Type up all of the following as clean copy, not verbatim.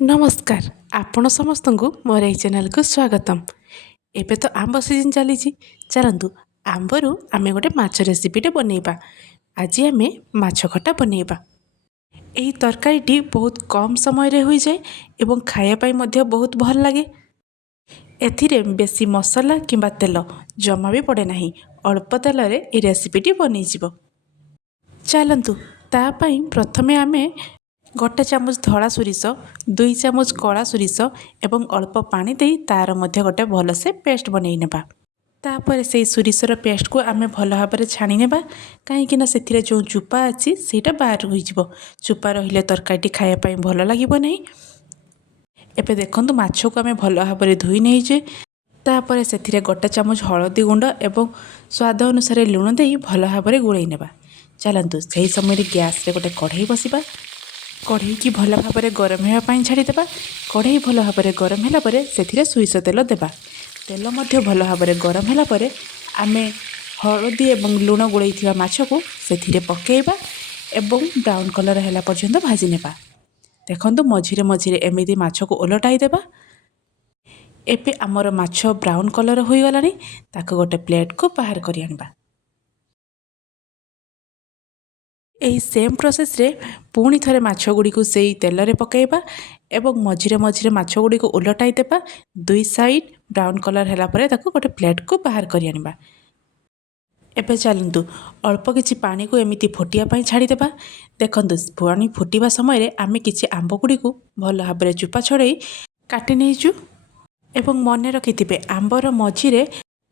नमस्कार आपण समस्त को मोर ये चैनल को स्वागतम। एबे तो आंब सीजन चली चलतु आंबरू आमे गोटे माछ रेसिपीटे बनइबा। आज आम माछ खटा बनइबा। यही तरकारी बहुत कम समय रे हुई जाए एवं खायापाई मध्य बहुत भल लगे। एथिरे बेसी मसला किंबा तेल जमा भी पड़े नहीं, अल्प तेल रे ए रेसिपीटी बन चलतु तापाई प्रथमे आमे गोटे चामच धड़ा सोरिष, 2 चामच कला सोरिष एवं अल्प पानी दे तार मध्य गोटे भलसे पेस्ट बनई नेबा। तापर से सोरिषर पेस्ट को आमे भल भाव में छाणी नेबा, कहीं से जो चुपा अच्छी सेटा बाहर हो चुपा रहिले तरकारी खायापाई भल लगे नहीं। एबे देखंतु माछ को आमे भल भाव में धोई नहींजे। तापर से गोटे चामच हलदी गुंड एवं स्वाद अनुसार लुण दे भल भाव में गोलई नेबा। चलतु से समय गैस रे गोटे कढ़ई बसिबा। कढ़ई की भल भाव में गरम होगापाई छाड़ीदेवा। कढ़ई भल भाव में गरम है से सोरिष तेल देवा। तेल मध्य भल भाव में गरम है आमे हलदी एवं लुण गोलई माछ को से पकेबा एवं ब्राउन कलर है पर्यंत भाजी नेबा। देखंतु मझिरे मझिरे एमिदी माछ को ओलटाई देबा। एबे आमर माछ ब्राउन कलर हो गलानी, ताको गोटे प्लेट को बाहर करि आनिबा। यही सेम प्रोसेस रे पुणी थरे माछ गुड़ी को से तेल रे पकेबा एवं मझिरे मझिरे माछ गुड़ी को ओलटाई देबा। 2 साइड ब्राउन कलर हैला परे ताको गोटे प्लेट को बाहर करि आनिबा। एबे चलतु अल्प किछि पानी को एमिति फुटिया पाई छाड़ी देबा। देखंतु पानी फुटिबा समय रे आमे किछि आंब गुड़ी को भल भाव में चुपा छड़ई काटि नेइचु एवं मने रखिथिबे आंबर मझिरे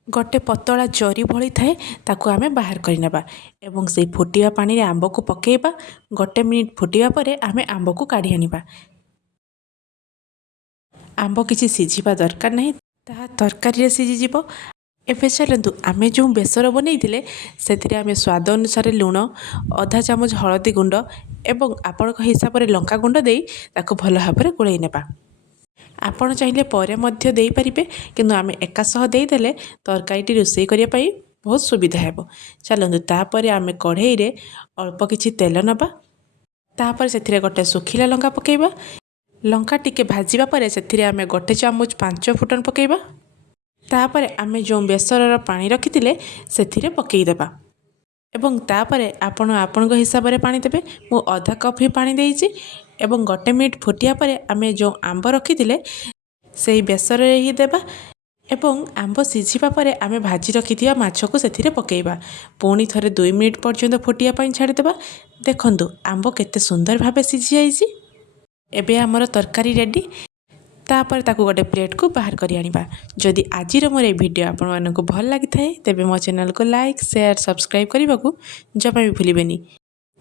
गोटे पतला जरी भली थाए, ताकू आमे बाहर करनेबा एवं से फुटिया पानी रे आंब को पकेबा। गोटे मिनिट फुटिया परे आमे आंब को काढ़ी आनिबा। आंब किछि सिझिबा दरकार नहीं, ताहा तरकारी रे सिझी जिवो। एबे चलतु आमे जो बेसर बनईथिले सेथिरे आमे स्वाद अनुसार लुण, आधा चामच हलदी गुंड एवं आपणक हिसाब रे लंका गुंड देई ताकू भल भाव में गोलई नेबा। आपण चाहिए परे मध्य देई परिबे, किंतु आमे एका सह देई देले तरकारीटी रोषेई करिया पाई बहुत सुविधा हेबो। चलतु तापर आमे कढ़ई रे अल्प किछि तेल नबा। तापर सेथिरे गोटे सुखिला लंका पकेबा। लंका टिके भाजीबा परे सेथिरे आमे गोटे चामच 5 फुटन पकेबा। तापर आमे जो बेसरर पानी रखिथिले सेथिरे पकेई देबा एवं तापरे आपण आपणक हिसाब रे पानी देबे। मु आधा कप ही पानी देइछि एवं गोटे मिनिट फुटिया परे आमे जो आंब रखिथिले सेही बेसर रे ही देबा एवं आंब सिझिबा परे आमे भाजी रखिथिया माछ को सेथिरे पकेइबा। पुणी थरे 2 मिनिट पर्यंत फुटिया पाई छाड़ी देबा। देखंतु आंब केते सुंदर भाबे सिझि जाइछि। एबे हमर तरकारी रेडी। तापर ताकू गोटे प्लेट को बाहर करि आनिबा। जदि आजिर मोर ए भिडियो आपण मानकु भल लागि थाए तेबे मो चैनल को लाइक शेयर सब्सक्राइब करने को जमा भी भूलिबेनी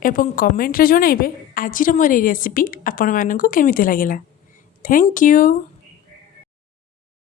एवं कमेंट रे जणाइबे आजिर मोर ए रेसिपी आपण मानकु केमिति लागिला। Thank you.